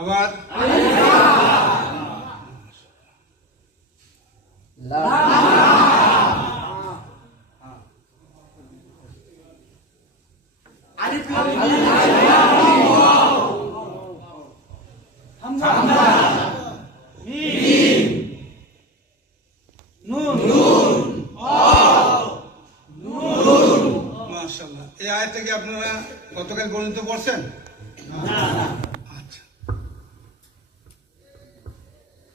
আবার মাশাআল্লাহ। এই আয়াতটা কি আপনারা গতকাল গণিত পড়ছেন? আচ্ছা,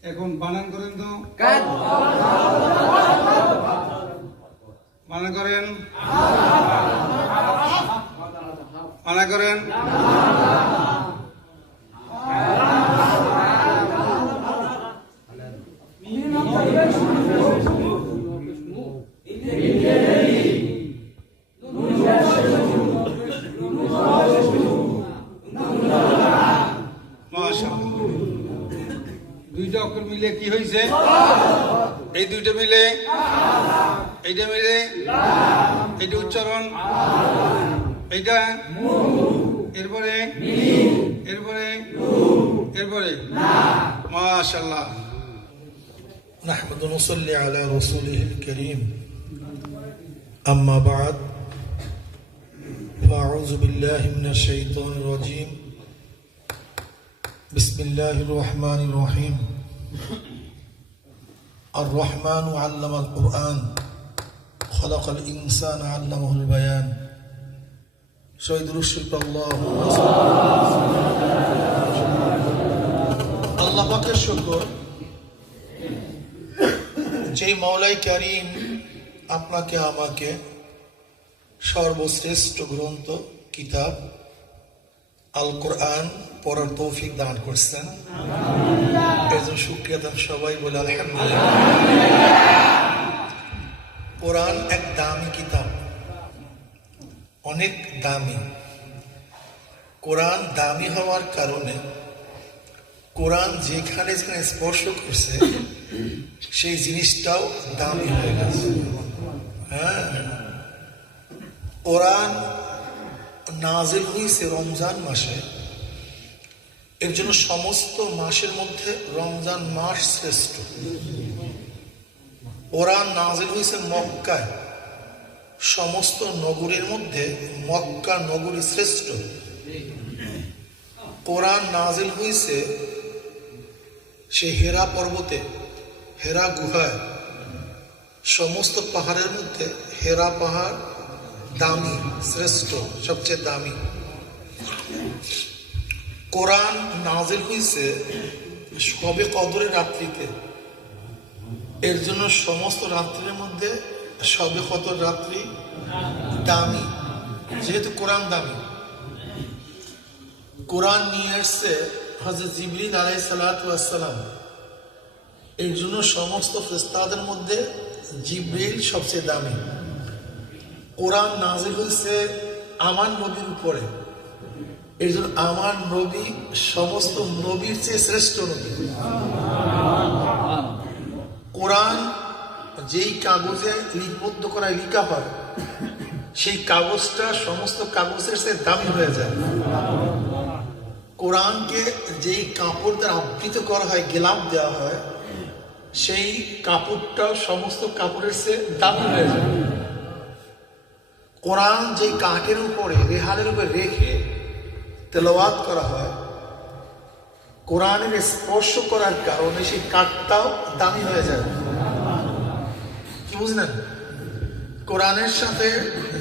এখন বানান করেন তো, বানান করেন, বানান করেন। দুইটা অক্ষর মিলে কি হয়েছে? এই দুইটা মিলে, এইটা মিলে, এইটা উচ্চারণ, এইটা, এরপরে, এরপরে, এরপরে। মাশাআল্লাহ। نحمد ونصلي على رسوله الكريم أما بعد فأعوذ بالله من الشيطان الرجيم بسم الله الرحمن الرحيم الرحمن علم القرآن خلق الإنسان علمه البيان شهد رشد الله الله পাকের শুকর যেই মওলাই কারীম আপনাকে আমাকে সর্বশ্রেষ্ঠ গ্রন্থ কিতাব আল কোরআন পড়ার তৌফিক দান করছেন, এর জন্য শুকরিয়া দান সবাই বলে আলহামদুলিল্লাহ। কোরআন এক দামি কিতাব, অনেক দামি। কোরআন দামি হওয়ার কারণে কোরআন যেখানে যেখানে স্পর্শ করছে সেই জিনিসটাও দামি হয়ে গেছে। হ্যাঁ, কোরআন নাজিল হয়েছে রমজান মাসে, এর জন্য সমস্ত মাসের মধ্যে রমজান মাস শ্রেষ্ঠ। কোরআন নাজিল হয়েছে মক্কায়, সমস্ত নগরীর মধ্যে মক্কা নগরী শ্রেষ্ঠ। কোরআন নাজিল হয়েছে সে হেরা পর্বতে, হেরা গুহায়, সমস্ত পাহাড়ের মধ্যে হেরা পাহাড় দামি, শ্রেষ্ঠ, সবচেয়ে দামি। কোরআন নাজিল হয়েছে শবে কদরের রাত্রিতে, এর জন্য সমস্ত রাত্রির মধ্যে শবে কদর রাত্রি দামি, যেহেতু কোরআন দামি। কোরআন নিয়ে আসছে হযরত জিবরিল আলাইহিস সালাতু ওয়াস সালাম, এর জন্য সমস্ত ফেরেশতাদের মধ্যে জিবরিল সবচেয়ে দামি। কোরআন নাজিল হয়েছে আমার নবীর উপরে, এর জন্য আমার নবী সমস্ত নবীর চেয়ে শ্রেষ্ঠ নবী। কোরআন যেই কাগজে লিপিবদ্ধ করায় লিখা হয়, সেই কাগজটা সমস্ত কাগজের চেয়ে দামি হয়ে যায়। কোরআনকে যেই কাপড় দ্বারা আবৃত করা হয়, গেলাপ দেওয়া হয়, সেই কাপড়টাও সমস্ত কাপড়ের চেয়ে দামি হয়ে যায়। কোরআন যেই কাঠের উপরে, রেহালের উপরে রেখে তেলাওয়াত করা হয়, কোরআনের স্পর্শ করার কারণে সেই কাঠটাও দামি হয়ে যায়। কি বুঝলেন? কোরআনের সাথে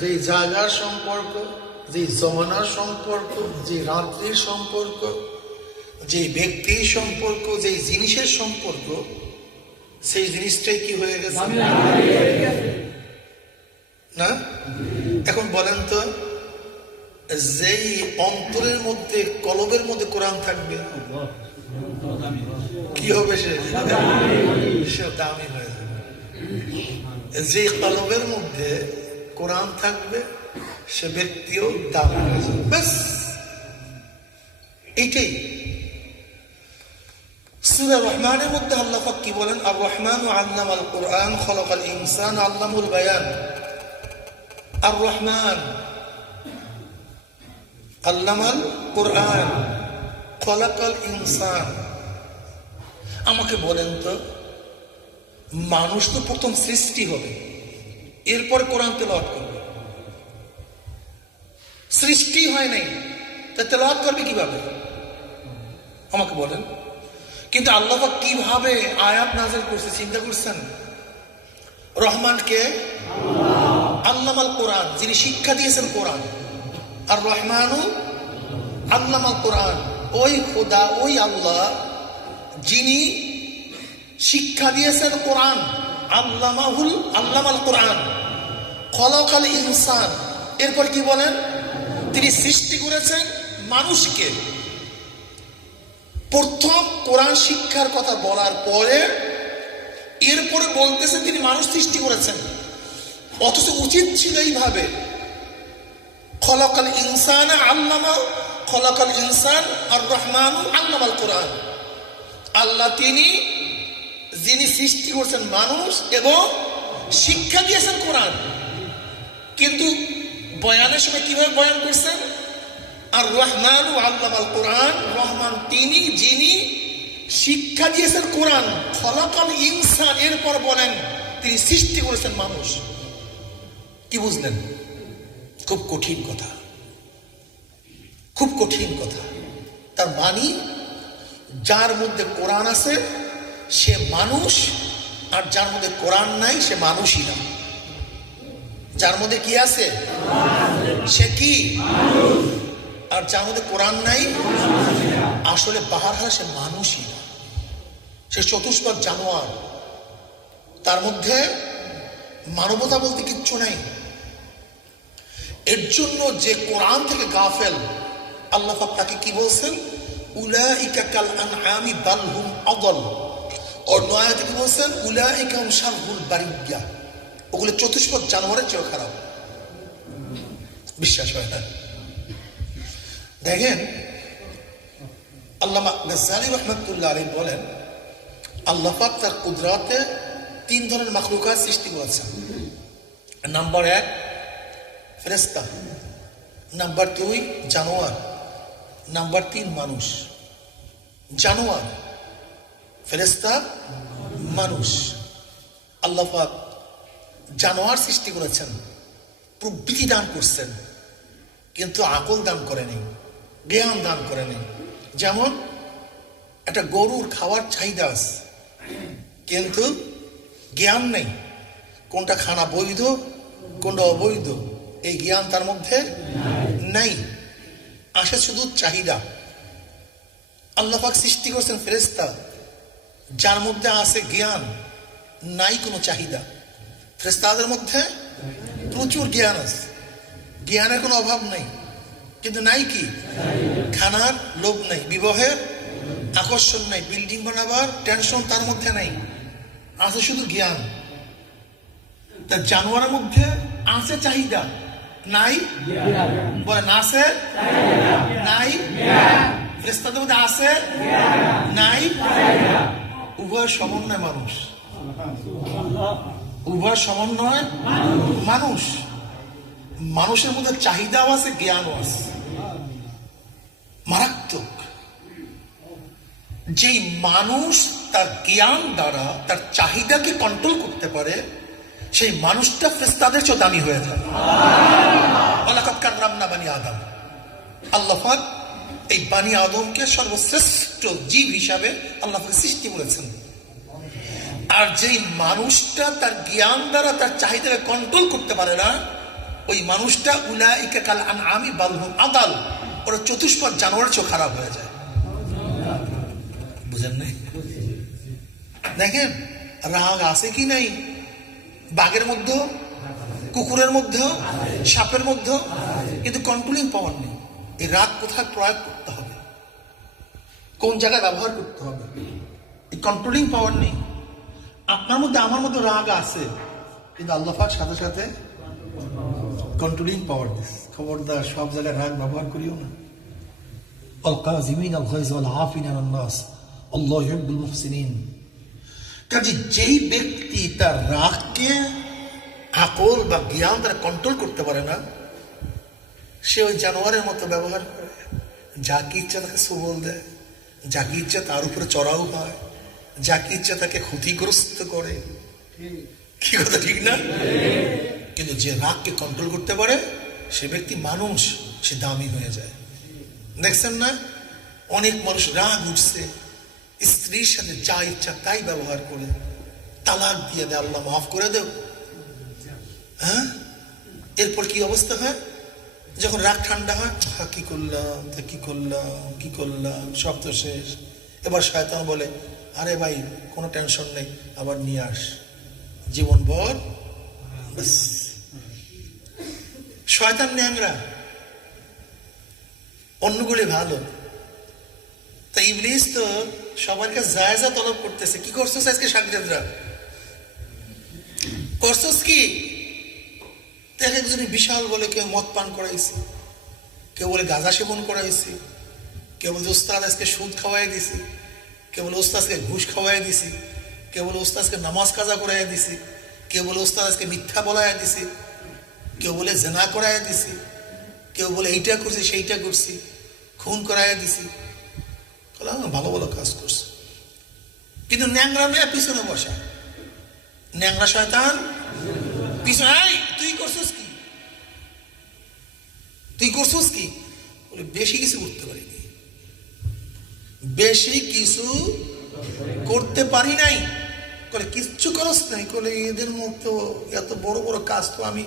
যেই জায়গার সম্পর্ক, যে জমানার সম্পর্ক, যে রাত্রির সম্পর্ক, যে ব্যক্তির সম্পর্ক, যে জিনিসের সম্পর্ক, সেই জিনিসটাই কি হয়ে গেছে না? এখন বলেন তো, যেই অন্তরের মধ্যে, কলবের মধ্যে কোরআন থাকবে, কি হবে? সে দামি হয়ে যাবে। যে কলবের মধ্যে কোরআন থাকবে, সে ব্যক্তিও দামি হয়ে যাবে। ব্যাস এইটাই। সূরা রহমানের মধ্যে আল্লাহ পাক কি বলেন? আর রহমান আল্লামাল কোরআন খলাকাল ইনসান আল্লামুল বায়ান। আর রহমান আল্লামাল কোরআন খলাকাল ইনসান। আমাকে বলেন তো, মানুষ তো প্রথম সৃষ্টি হবে, এরপর কোরআন তেলাওয়াত করবে। সৃষ্টি হয় নাই, তা তেলাওয়াত করবে কিভাবে আমাকে বলেন? কিন্তু আল্লাহ পাক কিভাবে আয়াত নাযিল করছে চিন্তা করছেন? রহমানকে আল্লামাল কোরআন, যিনি শিক্ষা দিয়েছেন কোরআন। আর রহমানু আল্লামাল কোরআন, ওই খোদা, ওই আল্লাহ যিনি শিক্ষা দিয়েছেন কোরআন। আল্লামাল কোরআন, খলাকাল ইনসান। এরপর কি বলেন? তিনি সৃষ্টি করেছেন মানুষকে। প্রথম কোরআন শিক্ষার কথা বলার পরে এরপরে বলতেছেন তিনি মানুষ সৃষ্টি করেছেন। অথচ উচিত ছিল এইভাবে, খলাকাল ইনসান আল্লামা, খলাকাল ইনসান আর রহমানু আল্লামাল কোরআন। আল্লাহ তিনি যিনি সৃষ্টি করেছেন মানুষ এবং শিক্ষা দিয়েছেন কোরআন। কিন্তু বয়ানের সময় কিভাবে বয়ান করছেন? আর রহমানু আল্লামাল কোরআন, রহমান তিনি যিনি শিক্ষা দিয়েছেন কোরআন। খলাকাল ইনসান, এরপর বলেন তিনি সৃষ্টি করেছেন মানুষ। কি বুঝলেন? খুব কঠিন কথা, খুব কঠিন কথা। তার মানে যার মধ্যে কোরআন আছে সে মানুষ, আর যার মধ্যে কোরআন নাই সে মানুষই না। যার মধ্যে কি আছে সে কি? আর যার মধ্যে কোরআন নাই আসলে বাহার সে মানুষই না, সে চতুষ্পদ জানোয়ার। তার মধ্যে মানবতা বলতে কিচ্ছু নাই। এর জন্য যে কোরআন থেকে গাফেল, আল্লাহ পাক তাকে কি বলছেন? উলাইকা কাল আনআমি বাল হুম আদাল। অন্য আয়াতে কি বলছেন? উলাইকা হুম শাররুল বারিয়া। ওগুলো চতুষ্পদ জানোয়ারের চেয়ে খারাপ। বিশ্বাস হয় না? দেখেন, আল্লামা গাজ্জালী রাহমাতুল্লাহ আলাইহি বলেন, আল্লাহ পাক তার কুদরতে 3 ধরনের মাখলুকাত সৃষ্টি করেছেন। নাম্বার 1 ফেরেশতা, নাম্বার 2 জানোয়ার, নাম্বার 3 মানুষ। জানোয়ার, ফেরেশতা, মানুষ। আল্লাহ পাক জানোয়ার সৃষ্টি করেছেন, প্রবৃত্তি দান করছেন, কিন্তু আকল দান করেনি, জ্ঞান দান করেনি। যেমন একটা গরুর খাওয়ার চাহিদা আছে, কিন্তু জ্ঞান নেই কোনটা খানা বৈধ কোনটা অবৈধ, এই জ্ঞান তার মধ্যে নাই, আসে শুধু চাহিদা। আল্লাহ পাক সৃষ্টি করছেন ফেরেশতা, যার মধ্যে আছে জ্ঞান, নাই কোনো চাহিদা। ফেরেশতাদের মধ্যে প্রচুর জ্ঞান আছে, জ্ঞানের কোনো অভাব নেই, কিন্তু নাই কি? খানার লোভ নাই, বিবাহের আকর্ষণ নাই, বিল্ডিং বানাবার টেনশন তার মধ্যে নাই, আছে শুধু জ্ঞান। তা জানোয়ারের মধ্যে আছে চাহিদা, নাই বলেন আছে নাই? ফেরেশতাদের মধ্যে আছে নাই? উভয় সমন্বয় মানুষ, উভয় সমন্বয় মানুষ। মানুষের মধ্যে চাহিদাও আছে, জ্ঞানও আছে। মারাত্মক। যেই মানুষ তার জ্ঞান দ্বারা তার চাহিদাকে কন্ট্রোল করতে পারে, সেই মানুষটা ফেরেশতাদের চেয়ে দামি হয়ে যায়। ওয়ালাকাদ কাররামনা বানি আদম। আল্লাহ পাক এই বানি আদমকে সর্বশ্রেষ্ঠ জীব হিসাবে আল্লাহ পাক সৃষ্টি করেছেন। আর যেই মানুষটা তার জ্ঞান দ্বারা তার চাহিদাকে কন্ট্রোল করতে পারে না, ওই মানুষটা উলাইকা কাল আনআমি বাল হুম আদাল, ওরা চতুষ্পদ জানোয়ারের চেয়ে খারাপ হয়ে যায়। বুঝেন নাই? দেখেন রাগ আছে কি নাই? বাঘের মধ্যেও, কুকুরের মধ্যেও, সাপের মধ্যেও, কিন্তু কন্ট্রোলিং পাওয়ার নেই। এই রাগ কোথায় প্রয়োগ করতে হবে, কোন জায়গায় ব্যবহার করতে হবে, এই কন্ট্রোলিং পাওয়ার নেই। আপনার মধ্যে আমার মধ্যে রাগ আছে, কিন্তু আল্লাহ পাক সাথে সাথে কন্ট্রোলিং পাওয়ার দিস। খবরদার সব জায়গায় রাগ ব্যবহার করিও না। আল কাযিমিন আল গায়জ ওয়াল আফিনা আন নাস আল্লাহু ইউহিব্বুল মুহসিনিন। কাজে যেই ব্যক্তি তার রাগকে আকল বা জ্ঞান দ্বারা কন্ট্রোল করতে পারে না, সে ওই জানোয়ারের মতো ব্যবহার করে, যাকে ইচ্ছা তাকে সবল দেয়, যাকে ইচ্ছা তার উপরে চড়াও হয়, যাকে ইচ্ছা তাকে ক্ষতিগ্রস্ত করে। কি কথা ঠিক না? কিন্তু যে রাগকে কন্ট্রোল করতে পারে সে ব্যক্তি মানুষ, সে দামি হয়ে যায়। দেখছেন না, অনেক মানুষ রাগ উঠছে, স্ত্রীর সাথে যা ইচ্ছা তাই ব্যবহার করে, তালাক দিয়ে দেয়, আল্লাহ মাফ করে দেও। হ্যাঁ, এরপর কি অবস্থা হয়? যখন রাগ ঠান্ডা হয়, কি করলাম, কি করলাম, সব তো শেষ। এবার শয়তান বলে, আরে ভাই কোনো টেনশন নেই, আবার নিয়ে আস, জীবন ভর। শয়তান ন্যাংরা, অন্যগুলি ভালো। তা ইবলিস তো সবার কাছে জায়েজা তলব করতেছে। কি করছস আজকে সাগরেদরা, করছস কি? এক একজনে বিশাল বলে, কেউ মদ পান করাইছে, কেউ বলে গাঁজা সেবন করাইছে, কেউ বলে ওস্তাদ আজকে সুদ খাওয়াই দিছি, কেউ বলে ওস্তাদকে ঘুষ খাওয়াই দিছি, কেউ বলে ওস্তাদকে নামাজ কাজা করাই দিছি, কেউ বলে ওস্তাদ আজকে মিথ্যা বলাই দিছি, কেউ বলে জেনা করাই দিছি, কেউ বলে এইটা করছি সেইটা করছি, খুন করাই দিছি। ভালো ভালো কাজ করছে, কিন্তু ন্যাংরা মেয়ে পিছনে বসা, ন্যাংরা শয়তান পিছনে। তুই করছিস কি, তুই করছিস কি? বলে বেশি কিছু করতে পারিনি, বেশি কিছু করতে পারি নাই। বলে কিচ্ছু করস নাই? বলে এদের মতো এত বড় বড় কাজ তো আমি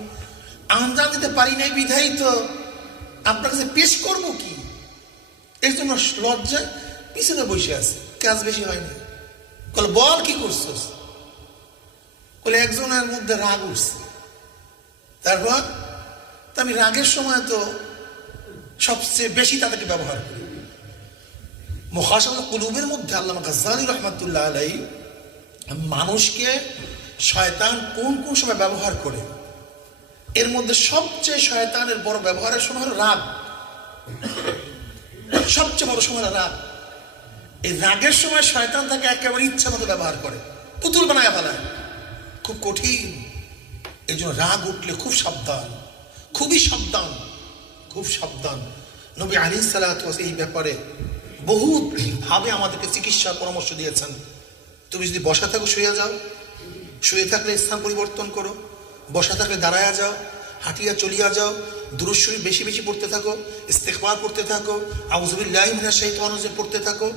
আঞ্জাম দিতে পারি নাই, বিধাই তো আপনার কাছে পেশ করবো কি? এর জন্য লজ্জায় পিছনে বসে আছে, কাজ বেশি হয়নি। বলে বল কি করছস? বলে একজনের মধ্যে রাগ উঠছে, তারপর আমি রাগের সময় তো সবচেয়ে বেশি তাদেরকে ব্যবহার করি। মুহাসাবাতুল কুলুবের মধ্যে আল্লামা গাজ্জালী রাহমাতুল্লাহ আলাইহি মানুষকে শয়তান কোন কোন সময় ব্যবহার করে, এর মধ্যে সবচেয়ে শয়তানের বড় ব্যবহারের সময় হলো রাগ। সবচেয়ে বড় সময় রাগ। এই রাগের সময় শয়তান তাকে একেবারে ইচ্ছা মতো ব্যবহার করে, পুতুল বানায় ফেলায়, খুব কঠিন। এই জন্য রাগ উঠলে খুব সাবধান, খুবই সাবধান, খুব সাবধান। নবী আলাইহিস সালাতু ওয়াস এই ব্যাপারে বহুত ভাবে আমাদেরকে চিকিৎসার পরামর্শ দিয়েছেন। তুমি যদি বসা থাকো শুয়ে যাও, শুয়ে থাকলে স্থান পরিবর্তন করো, বসা থাকলে দাঁড়ায়া যাও, হাঁটিয়া চলিয়া যাও, দুরূদ শরীফ বেশি বেশি পড়তে থাকো, ইস্তেগফার পড়তে থাকো, আউযু বিল্লাহি মিনাশ শাইতানির রাজিম পড়তে থাকো।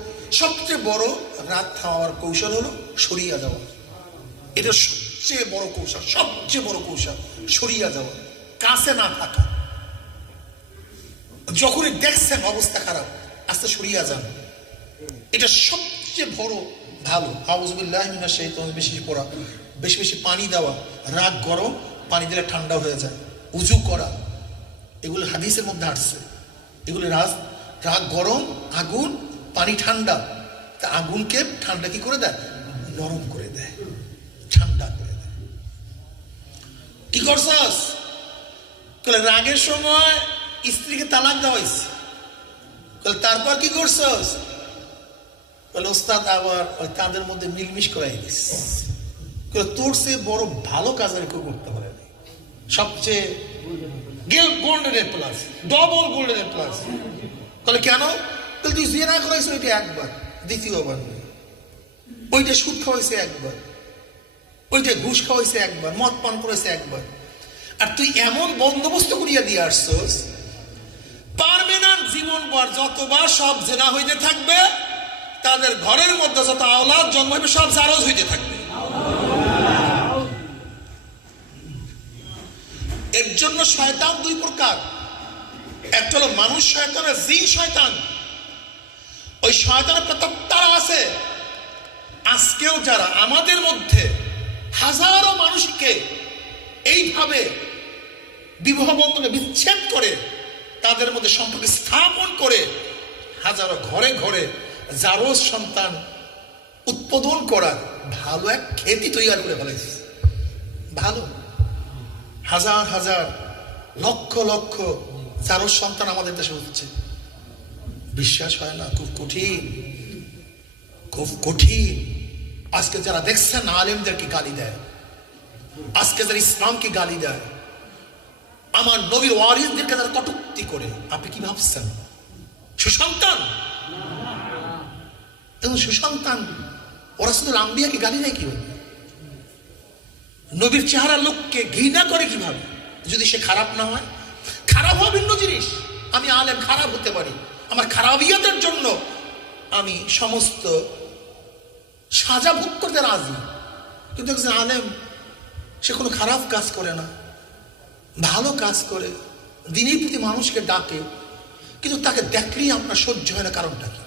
সবচেয়ে বড় রাগ থামাবার কৌশল হলো সরিয়া যাওয়া। এটা সবচেয়ে বড় কৌশল, সবচেয়ে বড় কৌশল সরিয়া যাওয়া, কাছে না থাকা। যখনই দেখছেন অবস্থা খারাপ, আস্তে সরিয়া যান, এটা সবচেয়ে বড় ভালো। আউযু বিল্লাহি মিনাশ শাইতানির বেশি পড়া, বেশি বেশি পানি দেওয়া, রাগ গরম, পানি দিলে ঠান্ডা হয়ে যায়, উজু করা, এগুলো হাদিসের মধ্যে আসছে। এগুলো রাগ গরম, আগুন, পানি ঠান্ডা। তা আগুনকে ঠান্ডা কি করে দেয়? নরম করে দেয়, ঠান্ডা করে দেয়। কি করছস? রাগের সময় স্ত্রীকে তালাক দেওয়া হয়েছে। তারপর কি করছস? ওস্তাদ আবার তাদের মধ্যে মিলমিশ করাই দিস। তোর সে বড় ভালো কাজ আর কেউ করতে পারে না। সবচেয়ে golden A plus, double golden A plus. তাহলে কেন? তাহলে তুই জিনা করাইছ ওইটা একবার, দ্বিতীয়বার ওইটা সুদ খাওয়াইছে একবার, ওইটা ঘুষ খাওয়াইছে একবার, মদ পান করেছে একবার। আর তুই এমন বন্দোবস্ত করিয়া দিয়ে আসছস, পারবে না জীবন ভর যতবার সব জেনা হইতে থাকবে, তাদের ঘরের মধ্যে যত আওলাদ জন্ম হবে সব জারজ হইতে থাকবে। এর জন্য শয়তান দুই প্রকার, একটা হলো মানুষ শয়তান আর জিন শয়তান। ওই শয়তানের প্রত্যেকটা আছে। আজকেও যারা আমাদের মধ্যে হাজারো মানুষকে এইভাবে বিবাহ বন্ধনে বিচ্ছেদ করে, তাদের মধ্যে সম্পর্ক স্থাপন করে হাজারো ঘরে ঘরে জারজ সন্তান উৎপাদন করার ভালো এক খ্যাতি তৈরি করে ফেলেছে। ভালো হাজার হাজার লক্ষ লক্ষ জারজ সন্তান আমাদের দেশে হচ্ছে। বিশ্বাস হয় না, খুব কঠিন, খুব কঠিন। আজকে যারা দেখছেন আলেমদেরকে গালি দেয়, আজকে যারা ইসলামকে গালি দেয়, আমার নবীর ওয়ারিসদেরকে যারা কটূক্তি করে, আপনি কি ভাবছেন সুসন্তান? এবং সুসন্তান ওরা শুধু আম্বিয়াকে গালি দেয় কিভাবে? নবীর চেহারা লোককে ঘৃণা করে কিভাবে? যদি সে খারাপ না হয়। খারাপ হওয়া ভিন্ন জিনিস। আমি আলেম, খারাপ হতে পারি, আমার খারাপিয়াতের জন্য আমি সমস্ত সাজা ভোগ করতে রাজি। কিন্তু একজন আলেম, সে কোনো খারাপ কাজ করে না, ভালো কাজ করে, দিনের প্রতি মানুষকে ডাকে, কিন্তু তাকে দেখলেই আপনার সহ্য হয় না। কারণটা কি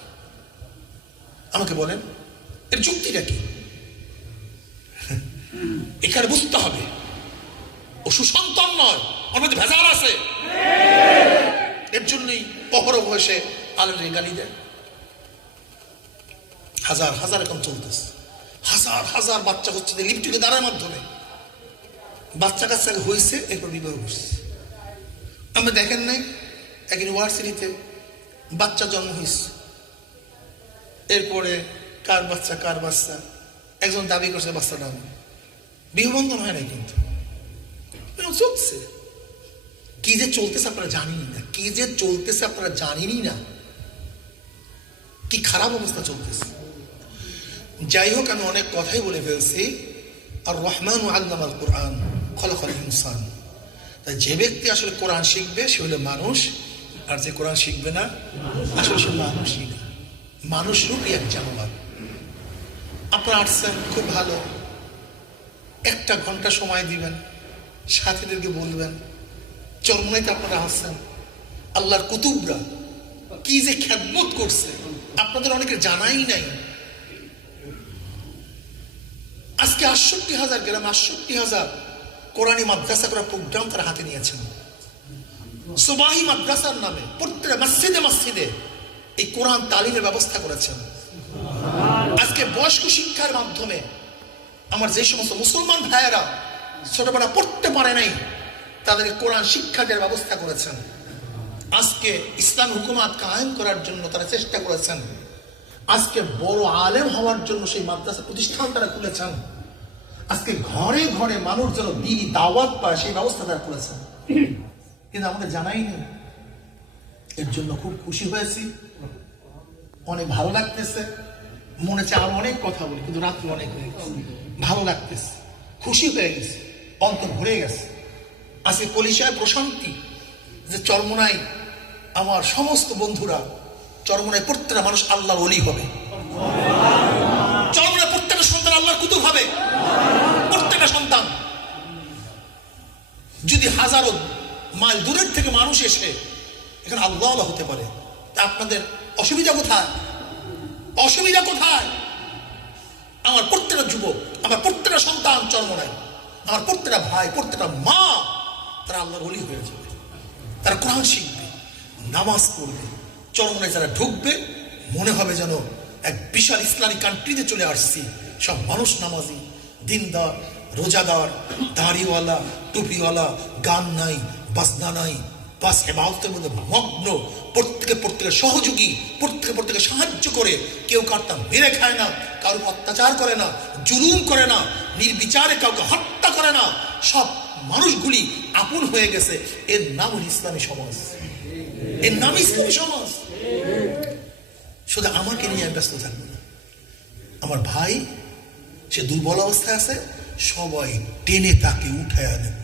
আমাকে বলেন? এর যুক্তিটা কি? এখানে বুঝতে হবে ও সুসন্তান নয়, ওর মধ্যে ভেজাল আছে। এর জন্যই অহরহ বয়সে আলেমদের গালি দেয়। হাজার হাজার এখন চলতেছে, হাজার হাজার বাচ্চা হচ্ছে লিপটিকে দ্বারার মাধ্যমে। বাচ্চা কাচ্চা হয়েছে, এরপর বিবাহ করছে। আমরা দেখেন নাই এক ইউনিভার্সিটিতে বাচ্চা জন্ম হয়েছে, এরপরে কার বাচ্চা একজন দাবি করছে বাচ্চাটা আমার। বিবাহবন্ধন হয় নাই, কিন্তু চলছে। কি যে চলতেছে আপনারা জানেনই না, কি যে চলতেছে আপনারা জানেনই না, কি খারাপ অবস্থা চলতেছে। যাই হোক, আমি অনেক কথাই বলে ফেলছি। আর রহমান আল্লামাল কোরআন খলাকাল ইনসান। তাই যে ব্যক্তি আসলে কোরআন শিখবে সে হলো মানুষ, আর যে কোরআন শিখবে না আসলে সে মানুষই না, মানুষ রূপী এক জানোয়ার। আপনারা আসছেন, খুব ভালো, 1 ঘন্টা সময় দিবেন, সাথীদেরকে বলবেন। চরমনাইতে আপনারা আসছেন, আল্লাহর কুতুবরা কি যে খেদমত করছে আপনাদের অনেকের জানাই নাই। আজকে 68,000 গ্রাম, 68,000 কোরআনী মাদ্রাসা করার প্রোগ্রাম তারা হাতে নিয়েছেন। সুবাহি মাদ্রাসার নামে প্রত্যেক মসজিদে মসজিদে এই কোরআন তালিমের ব্যবস্থা করেছেন। আজকে বয়স্ক শিক্ষার মাধ্যমে আমার যে সমস্ত মুসলমান ভাইয়েরা ছোটবেলা পড়তে পারে নাই, তাদেরকে কোরআন শিক্ষা দেওয়ার ব্যবস্থা করেছেন। আজকে ইসলাম হুকুমাত কায়েম করার জন্য তারা চেষ্টা করেছেন। আজকে বড় আলেম হওয়ার জন্য সেই মাদ্রাসা প্রতিষ্ঠান তারা খুলেছেন। আজকে ঘরে ঘরে মানুষ যেন দ্বীনি দাওয়াত পায় সেই ব্যবস্থা তারা করেছেন, কিন্তু আমাদের জানাই নেই। এর জন্য খুব খুশি হয়েছি, অনেক ভালো লাগতেছে। মনে চায় আরো অনেক কথা বলি, কিন্তু রাত্রি অনেক হয়ে গেছে। ভালো লাগতেছে, খুশি হয়ে গেছে, অন্তর ভরে গেছে। আজকে কলিশায় প্রশান্তি যে চরমনায় আমার সমস্ত বন্ধুরা, চরমনায় প্রত্যেকটা মানুষ আল্লাহর ওলি হবে, চরমনায় প্রত্যেকটা সন্তান আল্লাহর কুতুব হবে। প্রত্যেকটা সন্তান, যদি হাজারো মাইল দূরের থেকে মানুষ এসে এখানে আল্লাহ আল্লাহ হতে পারে, তা আপনাদের অসুবিধা কোথায়? অসুবিধা কোথায়? আমার প্রত্যেকটা যুবক, আমার প্রত্যেকটা সন্তান চরমনায়, আমার প্রত্যেকটা ভাই, প্রত্যেকটা মা, তারা আল্লাহর ওলি হয়ে যাবে। তারা কোরআন শিখবে, নামাজ পড়বে। চরমনায় যারা ঢুকবে মনে হবে যেন এক বিশাল ইসলামী কান্ট্রিতে চলে আসছি। সব মানুষ নামাজি, দিনদার, রোজাদার, দাড়িওয়ালা, টুপিওয়ালা, গান নাই, বাজনা নাই, বাস হেমায়তের মধ্যে মগ্ন। প্রত্যেকে সহযোগী, প্রত্যেকে সাহায্য করে। কেউ কারটা মেরে খায় না, কারো অত্যাচার করে না, জুলুম করে না, নির্বিচারে কাউকে হত্যা করে না। সব মানুষগুলি আপন হয়ে গেছে। এর নাম হল ইসলামী সমাজ, এর নাম ইসলামী সমাজ। শুধু আমাকে নিয়ে ব্যস্ত থাকবে না। আমার ভাই সে দুর্বল অবস্থায় আছে, সবাই টেনে তাকে উঠায় নেব।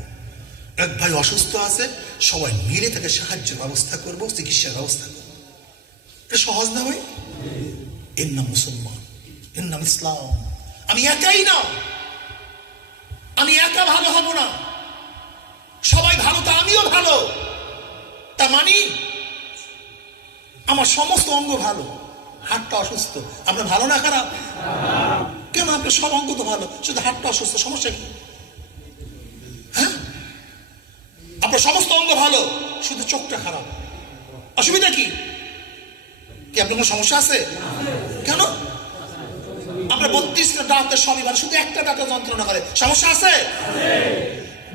এক ভাই অসুস্থ আছে, সবাই মিলে তাকে সাহায্যের ব্যবস্থা করব, চিকিৎসার ব্যবস্থা করব। এটা সহজ না ভাই? এর নাম মুসলমান, এর নাম ইসলাম। আমি একাই না, আমি একা ভালো হব না, সবাই ভালো তা আমিও ভালো। তা মানি আমার সমস্ত অঙ্গ ভালো, হাতটা অসুস্থ। আপনার ভালো না খারাপ? কেন? আপনার সব অঙ্গ তো ভালো, শুধু হাতটা অসুস্থ, সমস্যা কি? হ্যাঁ, আপনার সমস্ত অঙ্গ ভালো, শুধু চোখটা খারাপ, অসুবিধা কি? কি আপনার কোনো সমস্যা আছে? কেন? আপনার 32টা দাঁতের সবই ভালো, শুধু একটা দাঁতের যন্ত্রণা করে, সমস্যা আছে?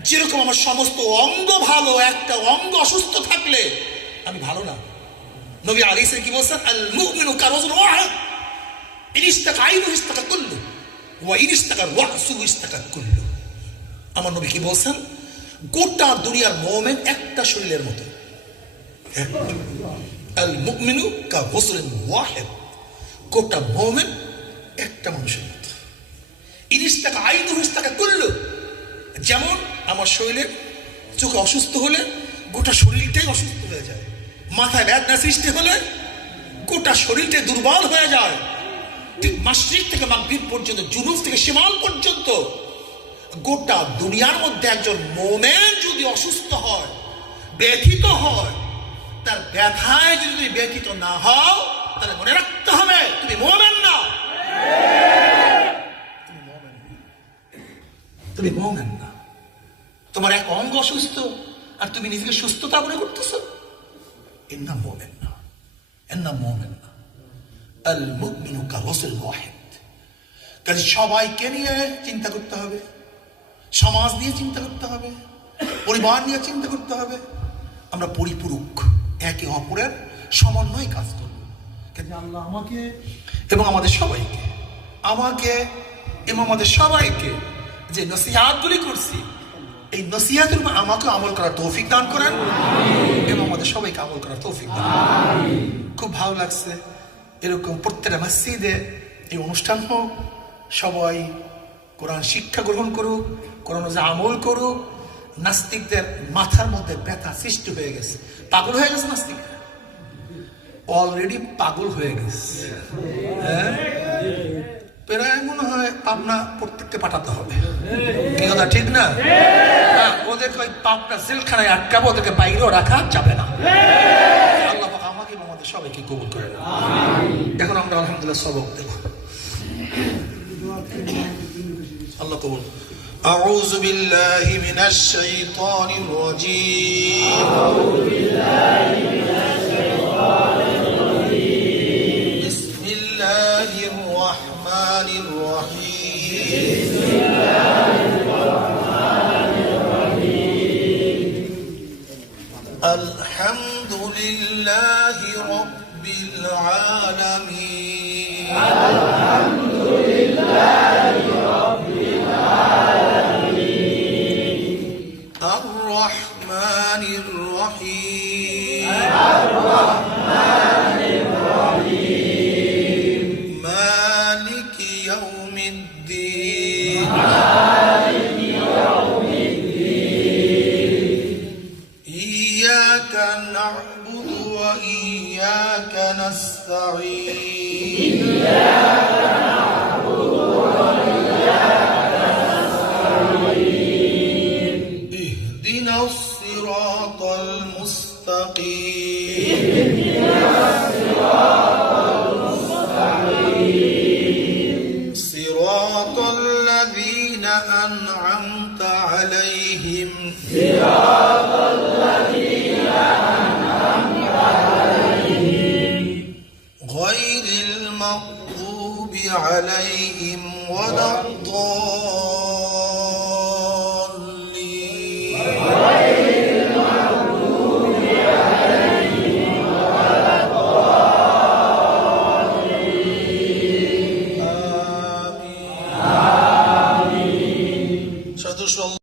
যেরকম আমার সমস্ত অঙ্গ ভালো, একটা অঙ্গ অসুস্থ থাকলে আমি ভালো না। নবী আলাইহিস সালাম কি বলছেন? আল মুমিনু কারাজুল ওয়াহিদ, ইন ইসতাকা আইনুহু ইসতাকা কুল্লু ওয়া ইন ইসতাকা রাসুহু ইসতাকা কুল্লু। আমার নবী কি বলছেন? গোটা দুনিয়ার মুমিন একটা শরীরের মতো, আল মুমিনু কা গসলিন ওয়াহিদ, গোটা মুমিন একটা মানুষের মতো। ইনিস্তাকা আইনু ইস্তাকা কুল্লু, যেমন আমার শরীরে চোখে অসুস্থ হলে গোটা শরীরটাই অসুস্থ হয়ে যায়, মাথায় বেদনা সৃষ্টি হলে গোটা শরীরটা দুর্বল হয়ে যায়। ঠিক মাশরিক থেকে মাগরিব পর্যন্ত, জুনুব থেকে শিমাল পর্যন্ত গোটা দুনিয়ার মধ্যে একজন মুমিন যদি অসুস্থ হয়, ব্যথিত হয়, তার ব্যথায় যদি তুমি ব্যথিত না হও, তাহলে মনে রাখতে হবে তুমি মুমিন না, তুমি মুমিন না। তোমার এক অঙ্গ অসুস্থ আর তুমি নিজেকে সুস্থতা মনে করতেছ, এর নাম মুমিন না, এর নাম মুমিন না। আল মুমিনু কা গসল ওয়াহিদ। কাজে সবাইকে নিয়ে চিন্তা করতে হবে, সমাজ নিয়ে চিন্তা করতে হবে, পরিবার নিয়ে চিন্তা করতে হবে। আমরা পরিপূরক, একে অপরের সমন্বয়ে কাজ করব। কাজে আল্লাহ আমাকে এবং আমাদের সবাইকে, আমাকে এবং আমাদের সবাইকে যে নসিহাতগুলি করছি, এই নসিহাতের উপর আমাকে আমল করার তৌফিক দান করেন এবং আমাদের সবাইকে আমল করার তৌফিক দান করেন। খুব ভালো লাগছে, এরকম প্রত্যেকটা মসজিদে এই অনুষ্ঠান হোক, সবাই কোরআন শিক্ষা গ্রহণ করুক, কোরআন আমল করুক। নাস্তিকদের মাথার মধ্যে ব্যথা সৃষ্টি হয়ে গেছে, পাগল হয়ে গেছে, নাস্তিক অলরেডি পাগল হয়ে গেছে। হ্যাঁ, প্রায় মনে হয় পাবনা প্রত্যেককে পাঠাতে হবে, কি কথা ঠিক না? ওদেরকে ওই পাবনা জেলখানায় আটকাবো, ওদেরকে বাইরেও রাখা যাবে না। আল্লাহ পাক আমাকে এবং আমাদের সবাইকে কবুল করে না। এখন আমরা আলহামদুলিল্লাহ সবক দেব। আল্লাহ কবুল। أعوذ بالله من الشيطان الرجيم. بسم الله الرحمن الرحيم. الحمد لله رب العالمين. الحمد لله رب العالمين. الرحمن الرحيم. الرحمن الرحيم. مالك يوم الدين. مالك يوم الدين. إياك نعبد وإياك نستعين. إياك نعبد وإياك نستعين. اهدنا الصراط المستقيم. اهدنا الصراط المستقيم. صراط الذين أنعمت عليهم. صراط الذين أنعمت عليهم. غير المغضوب عليهم ولا الضالين.